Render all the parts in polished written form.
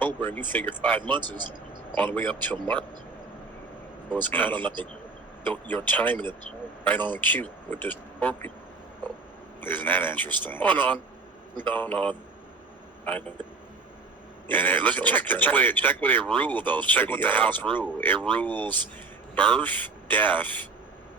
October, and you figure 5 months is all the way up till March. So it's kind of like your timing is right on cue with this Scorpio. Isn't that interesting? Oh no. And look, check what it ruled though. Check what the house ruled. It rules birth, death,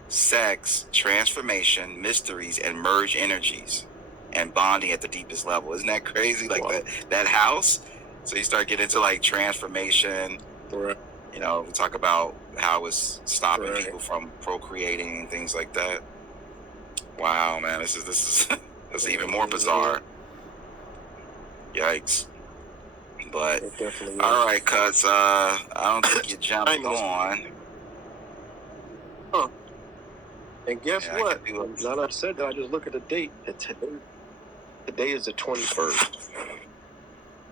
sex, transformation, mysteries, and merge energies, and bonding at the deepest level. Isn't that crazy? Like that house. So you start getting into like transformation. Right. You know, we talk about how it's stopping people from procreating and things like that. Wow, man, this is that's even more bizarre. Yikes. But all right, Cuts. I don't think you jumped on. Oh. And guess what? Now that I said that, I just look at the date. Today is the 21st.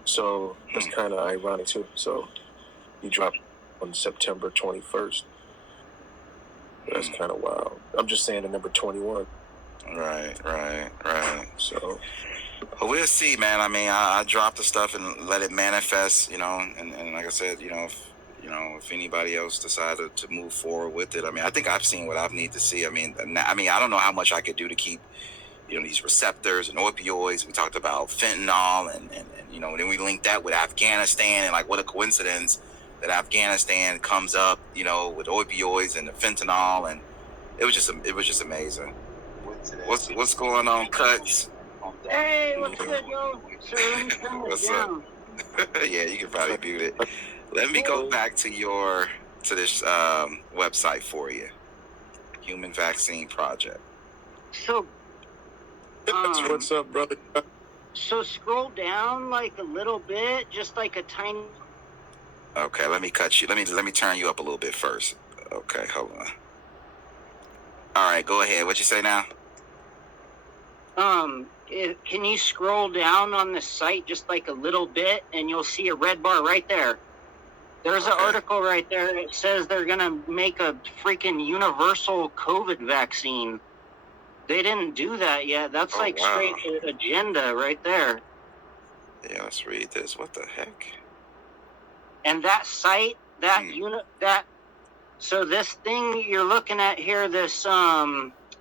So that's kind of ironic too. So you dropped on September 21st. That's kind of wild. I'm just saying the number 21. Right. So we'll see, man. I mean, I dropped the stuff and let it manifest, you know. And like I said, if anybody else decided to move forward with it, I mean, I think I've seen what I need to see. I mean, I don't know how much I could do to keep, these receptors and opioids. We talked about fentanyl and then we linked that with Afghanistan, and like what a coincidence that Afghanistan comes up, with opioids and the fentanyl, and it was just amazing. What's going on, Cuts? Hey, what's good, yo? What's up? Yeah, you can probably mute it. Let me go back to this website for you. Human Vaccine Project. So, what's up, brother? So scroll down like a little bit, just like a tiny. Okay, let me cut you. Let me turn you up a little bit first. Okay, hold on. All right, go ahead. What you say now? Can you scroll down on the site just like a little bit, and you'll see a red bar right there. There's an article right there that says they're gonna make a freaking universal COVID vaccine. They didn't do that yet. That's straight agenda right there. Yeah, let's read this. What the heck? And that site, so this thing you're looking at here, this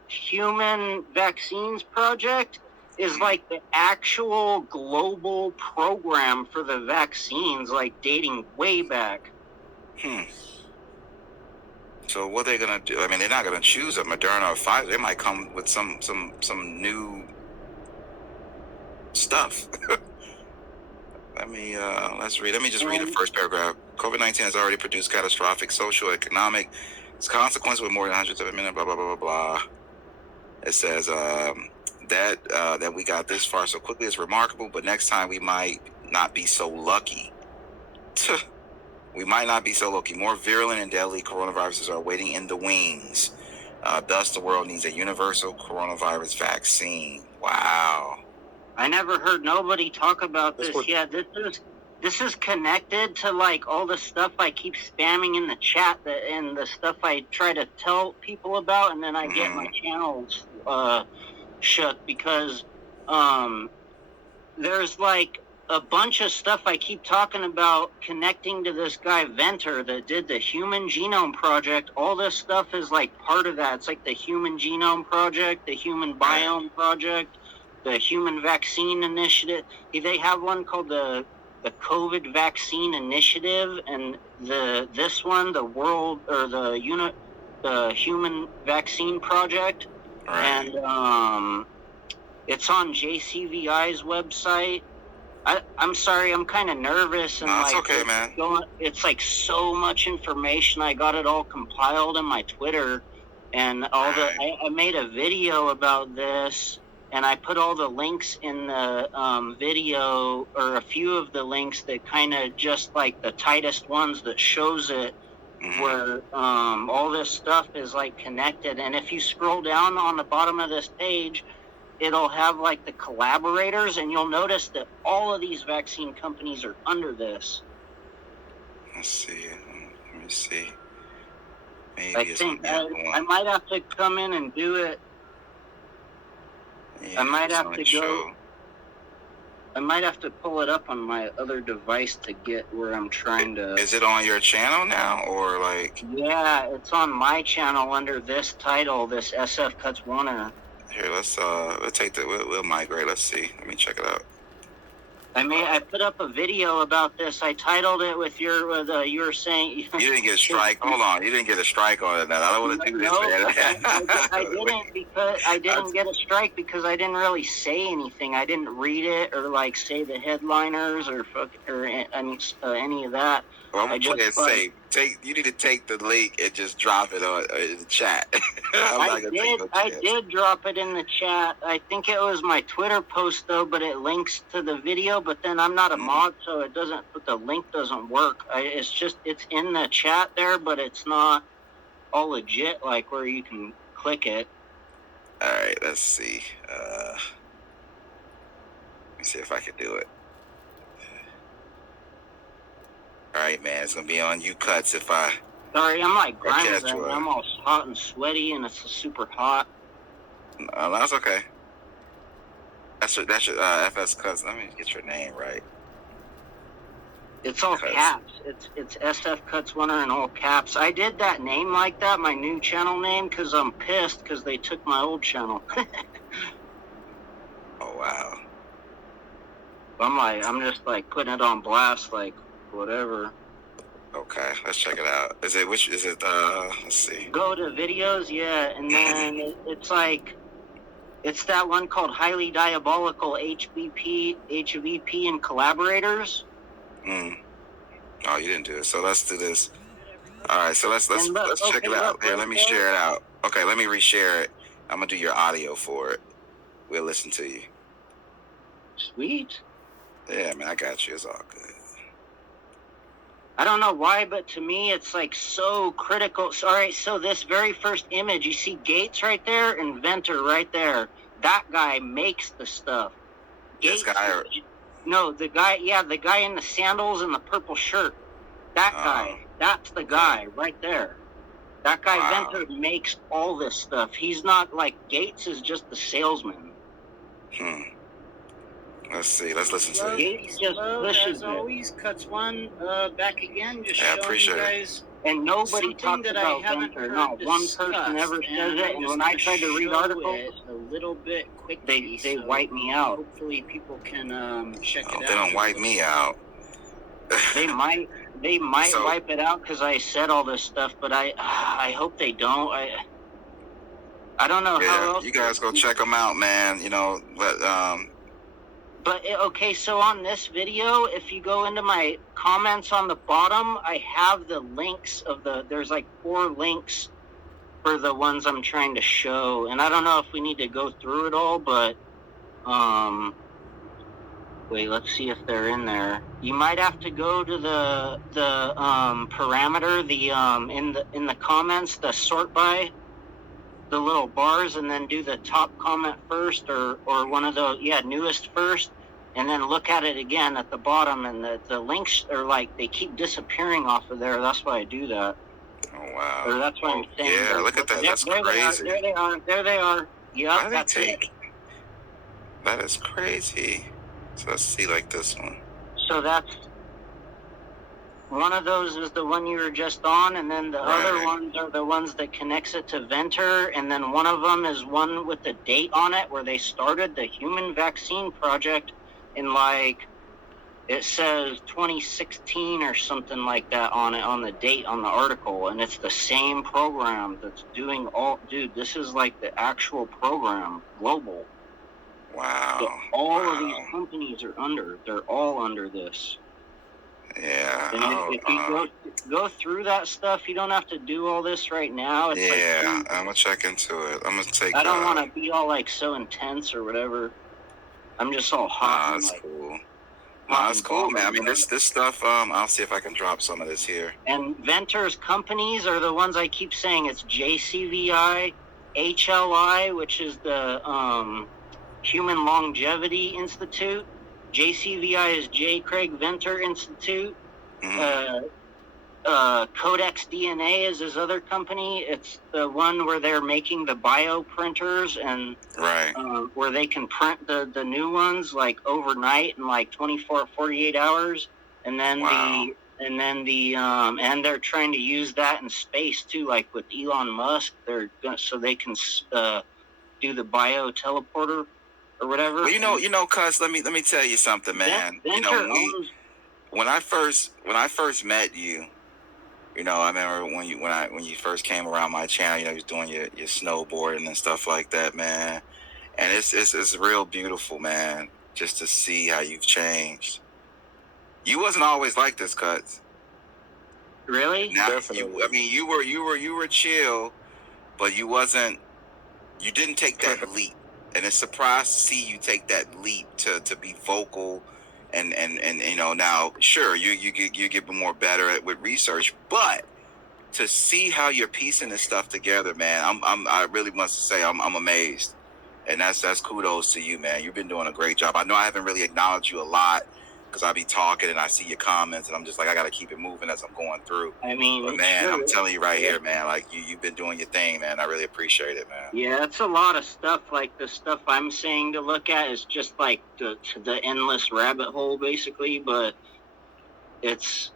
Human Vaccines Project, is like the actual global program for the vaccines, like dating way back. So what are they gonna do? I mean, they're not gonna choose a Moderna or Pfizer. They might come with some new stuff. Let's read. Let me just read the first paragraph. COVID-19 has already produced catastrophic social, economic consequences with more than hundreds of million. Blah blah blah blah blah. It says that we got this far so quickly is remarkable, but next time we might not be so lucky. We might not be so lucky. More virulent and deadly coronaviruses are waiting in the wings. Thus, the world needs a universal coronavirus vaccine. Wow. I never heard nobody talk about this yet. This is connected to like all the stuff I keep spamming in the chat and the stuff I try to tell people about, and then I get my channels shook because there's like a bunch of stuff I keep talking about connecting to this guy Venter that did the Human Genome Project. All this stuff is like part of that. It's like the Human Genome Project, the Human Biome Project, the Human Vaccine Initiative. They have one called the COVID Vaccine Initiative, and this one, the Human Vaccine Project. Right. And it's on JCVI's website. I'm sorry, I'm kind of nervous. And it's okay, man. It's like so much information. I got it all compiled in my Twitter, and I made a video about this, and I put all the links in the video, or a few of the links that kind of just like the tightest ones that shows it, where all this stuff is like connected. And if you scroll down on the bottom of this page, it'll have like the collaborators, and you'll notice that all of these vaccine companies are under this. Let's see. Let me see. Maybe I think I might have to come in and do it. Yeah, I might have to go. I might have to pull it up on my other device to get where I'm trying to. Is it on your channel now, or like? Yeah, it's on my channel under this title, this SF Cuts Warner. Here, let's take the. We'll migrate. Let's see. Let me check it out. I put up a video about this. I titled it with you were saying. You didn't get a strike. Hold on, you didn't get a strike on it. I don't want to do this, man. I didn't because I didn't get a strike because I didn't really say anything. I didn't read it or like say the headliners or any of that. Well, I'm gonna play it safe. You need to take the link and just drop it on in the chat. I did drop it in the chat. I think it was my Twitter post though, but it links to the video. But then I'm not a mod, so it doesn't. But the link doesn't work. It's in the chat there, but it's not all legit, like where you can click it. All right, let's see. Let me see if I can do it. All right, man. It's gonna be on you cuts if I. Sorry, I'm like grinding. I'm all hot and sweaty, and it's super hot. No, that's okay. That's your FS Cuts. Let me get your name right. It's all caps. It's SF Cuts Warner in all caps. I did that name like that, my new channel name, because I'm pissed because they took my old channel. Oh wow. I'm just like putting it on blast, like whatever. Okay, let's check it out. Let's see. Go to videos, yeah, and then it's that one called Highly Diabolical HVP and Collaborators. Oh, you didn't do it. So let's do this. All right, so let's check it out. Here, let me share it out. Okay, let me reshare it. I'm gonna do your audio for it. We'll listen to you. Sweet. Yeah, man, I got you. It's all good. I don't know why, but to me, it's like so critical. All right, so this very first image, you see Gates right there, Inventor right there. That guy makes the stuff. Gates, this guy? No, the guy in the sandals and the purple shirt. That guy. That's the guy right there. That guy, wow. Inventor, makes all this stuff. He's not like Gates is just the salesman. Let's see. Let's listen to it. Gates just pushes it. Always Cuts One back again. Just showing you guys. And nobody talks about Inventor. Not one person ever says it. And when I tried to read articles, a little bit quickly, they wipe me out. Hopefully, people can check it out. They don't wipe me out. They might wipe it out because I said all this stuff, but I hope they don't. I don't know how else. You guys go check them out, man. You know, But, okay, so on this video, if you go into my comments on the bottom, I have the links there's like 4 links for the ones I'm trying to show. And I don't know if we need to go through it all, but, wait, let's see if they're in there. You might have to go to the parameter, in the comments, the sort by, the little bars, and then do the top comment first or one of the newest first, and then look at it again at the bottom, and the links are like they keep disappearing off of there. That's why I do that. Oh wow. Or that's why I'm saying. Yeah, look at that. That's crazy. There they are. Yeah, that's it. That is crazy. So let's see like this one. So that's one of those is the one you were just on, and then the other ones are the ones that connects it to Ventor, and then one of them is one with the date on it where they started the human vaccine project in it says 2016 or something like that on it, on the date on the article, and it's the same program that's doing this is like the actual program, global. Wow. So all of these companies are they're all under this. Yeah. And if you go through that stuff, you don't have to do all this right now. It's I'm gonna check into it. I'm gonna take. I don't want to be all like so intense or whatever. I'm just all hot. That's cool. That's cool, man. I mean, this stuff. I'll see if I can drop some of this here. And Ventor's companies are the ones I keep saying. It's JCVI, HLI, which is the Human Longevity Institute. JCVI is J. Craig Venter Institute. Codex DNA is his other company. It's the one where they're making the bio printers and Right. where they can print the new ones like overnight in like 48 hours. And then Wow. and they're trying to use that in space too, like with Elon Musk. So they can do the bio teleporter or whatever. Well, cuz let me tell you something, man. When I first met you, I remember when you first came around my channel, you was doing your snowboarding and stuff like that, man. And it's real beautiful, man, just to see how you've changed. You wasn't always like this, Cuts. Really? Now, Definitely. you were chill, but you didn't take that leap. And it's surprised to see you take that leap to be vocal and now sure you get more better with research, but to see how you're piecing this stuff together, man, I really must say I'm amazed. And that's kudos to you, man. You've been doing a great job. I know I haven't really acknowledged you a lot because I be talking and I see your comments and I'm just like, I got to keep it moving as I'm going through. I mean, but man, sure. I'm telling you right here, man, like you've been doing your thing, man. I really appreciate it, man. Yeah, it's a lot of stuff. Like the stuff I'm saying to look at is just like the endless rabbit hole, basically. But it's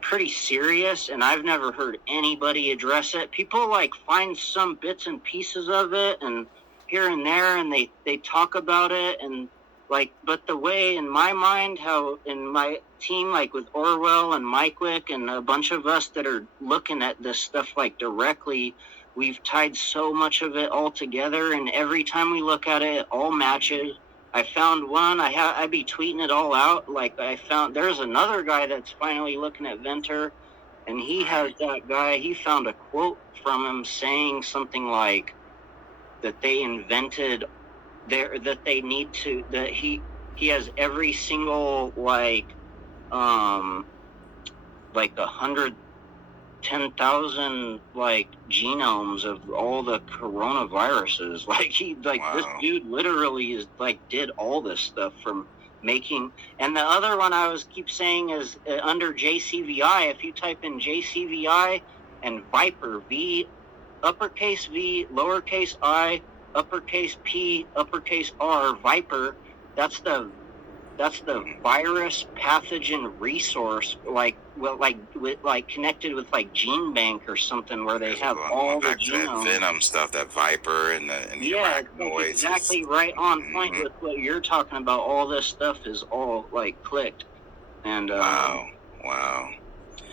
pretty serious, and I've never heard anybody address it. People like find some bits and pieces of it, and here and there, and they talk about it, and like, but the way in my mind, how in my team, like with Orwell and Mike Wick and a bunch of us that are looking at this stuff like directly, we've tied so much of it all together, and every time we look at it, it all matches. I found one, I'd be tweeting it all out. Like there's another guy that's finally looking at Venter, and he found a quote from him saying something like that they invented he has every single like 110,000 like genomes of all the coronaviruses. Wow. This dude literally is like did all this stuff from making. And the other one I keep saying is under JCVI. If you type in JCVI and Viper, V uppercase V lowercase I uppercase P uppercase R, Viper, that's the virus pathogen resource, connected with like Gene Bank or something, where they have all the genomes. That Venom stuff, that Viper and the arachnoids. Exactly right on point with what you're talking about. All this stuff is all like clicked, and wow.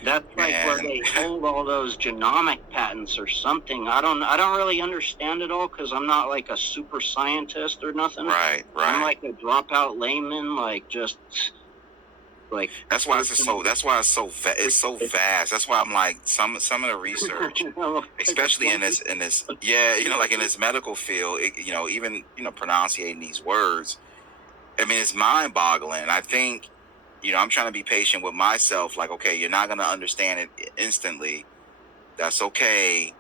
That's like where they hold all those genomic patents or something. I don't really understand it all because I'm not like a super scientist or nothing. Right. I'm like a dropout layman, That's why it's so vast. That's why I'm like some of the research, especially in this in this medical field, even pronunciating these words. I mean, it's mind-boggling. I think. I'm trying to be patient with myself. Like, okay, you're not going to understand it instantly. That's okay.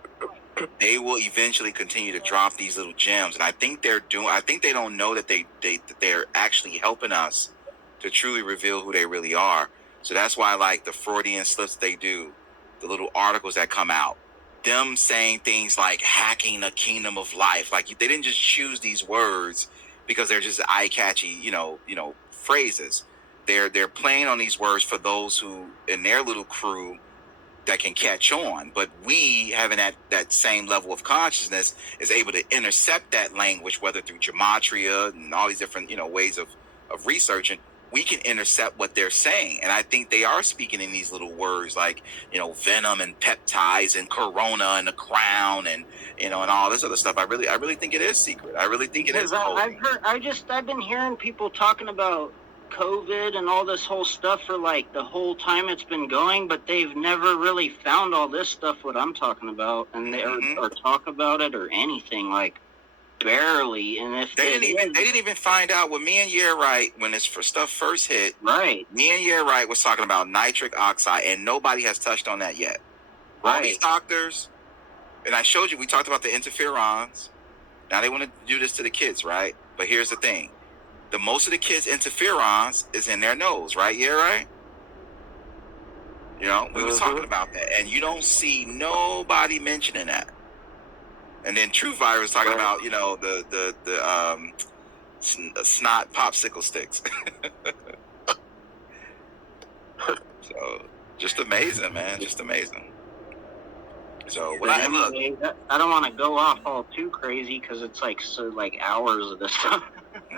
They will eventually continue to drop these little gems. And I think they don't know that they're actually helping us to truly reveal who they really are. So that's why I like the Freudian slips they do, the little articles that come out, them saying things like hacking the kingdom of life. Like they didn't just choose these words because they're just eye-catchy, phrases. They're playing on these words for those who in their little crew that can catch on. But we, having that same level of consciousness, is able to intercept that language, whether through gematria and all these different ways of researching. We can intercept what they're saying, and I think they are speaking in these little words like venom and peptides and corona and the crown and and all this other stuff. I really think it is secret. I really think it is. I've been hearing people talking about COVID and all this whole stuff for like the whole time it's been going, but they've never really found all this stuff what I'm talking about, and or talk about it or anything, like barely. And if they didn't even find out what me and Yerite, when this stuff first hit, right? Me and Yerite was talking about nitric oxide, and nobody has touched on that yet. Right. All these doctors, and I showed you, we talked about the interferons. Now they want to do this to the kids, right? But here's the thing. Most of the kids' interferons is in their nose, right? Yeah, right? You know, we was talking about that, and you don't see nobody mentioning that. And then True Fire was talking about, you know, the snot popsicle sticks. So just amazing, man. Just amazing. So what I don't want to go off all too crazy because it's like hours of this stuff.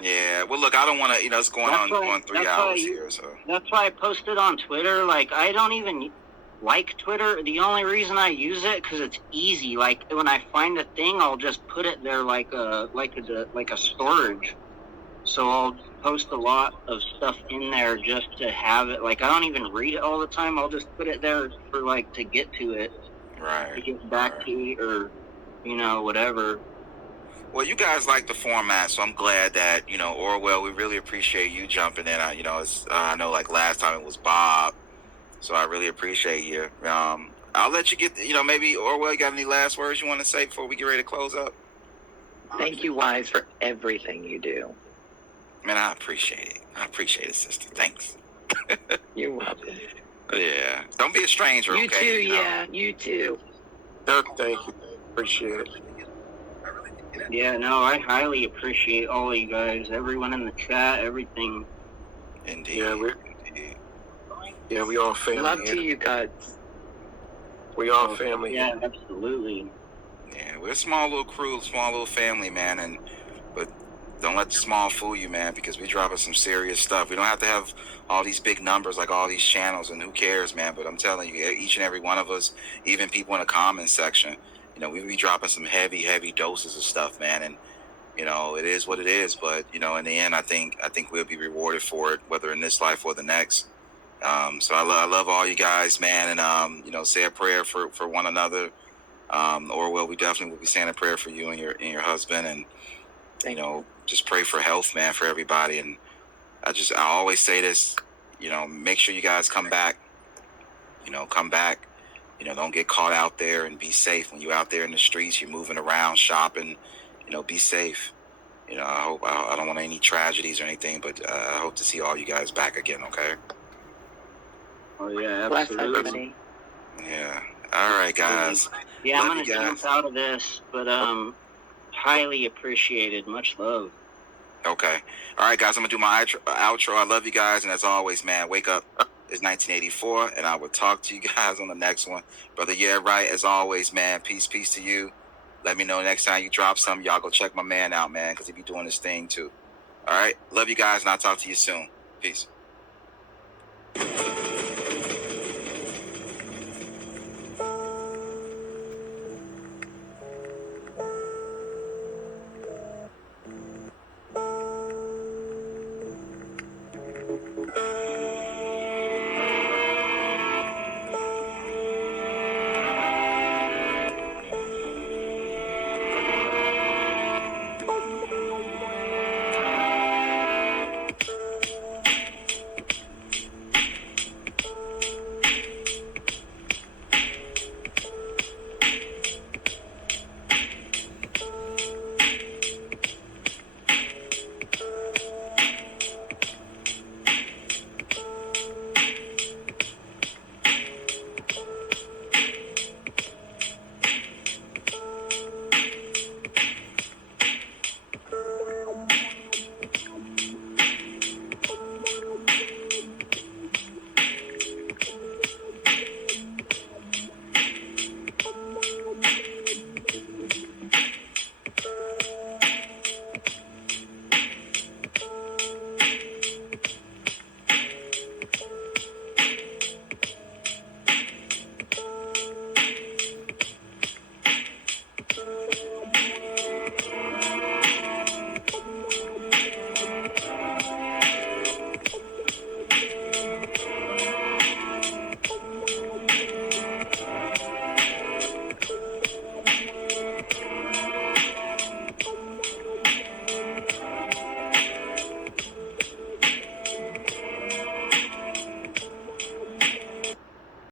Yeah, well, look, I don't want to, you know, it's going on 3 hours here, so that's why I posted on Twitter. Like, I don't even like Twitter. The only reason I use it because it's easy. Like, when I find a thing, I'll just put it there like a storage. So I'll post a lot of stuff in there just to have it. Like, I don't even read it all the time. I'll just put it there for like to get to it. Right. To get back to it, or, you know, whatever. Well, you guys like the format, so I'm glad that, you know, Orwell, we really appreciate you jumping in. You know, it's, I know like last time it was Bob, so I really appreciate you. I'll let you get, you know, maybe Orwell, you got any last words you want to say before we get ready to close up? Thank you, Wise, for everything you do. Man, I appreciate it. I appreciate it, sister. Thanks. You're welcome. Yeah. Don't be a stranger, you okay? You too, yeah. You too. Thank you. Appreciate it. Yeah, no, I highly appreciate all of you guys, everyone in the chat, everything. Indeed. Yeah, we all family. Love to you, Cuts. We all family. Yeah, absolutely. Yeah, we're a small little crew, small little family, man, but don't let the small fool you, man, because we dropping some serious stuff. We don't have to have all these big numbers like all these channels, and who cares, man? But I'm telling you, each and every one of us, even people in the comments section, you know, we be dropping some heavy doses of stuff, man. And, you know, it is what it is. But, you know, in the end, I think we'll be rewarded for it, whether in this life or the next. So I love all you guys, man. And, you know, say a prayer for one another. Orwell, we definitely will be saying a prayer for you and your husband. And, you know, just pray for health, man, for everybody. And I always say this, you know, make sure you guys come back. You know, come back. You know, don't get caught out there, and be safe. When you're out there in the streets, you're moving around, shopping, you know, be safe. You know, I don't want any tragedies or anything, but I hope to see all you guys back again, okay? Oh, yeah, absolutely. Bless everybody. Yeah. All right, guys. Yeah, I'm going to jump out of this, but highly appreciated. Much love. Okay. All right, guys, I'm going to do my outro. I love you guys, and as always, man, wake up. It's 1984, and I will talk to you guys on the next one. Brother, yeah, right, as always, man, peace to you. Let me know next time you drop something. Y'all go check my man out, man, because he be doing his thing, too. All right? Love you guys, and I'll talk to you soon. Peace.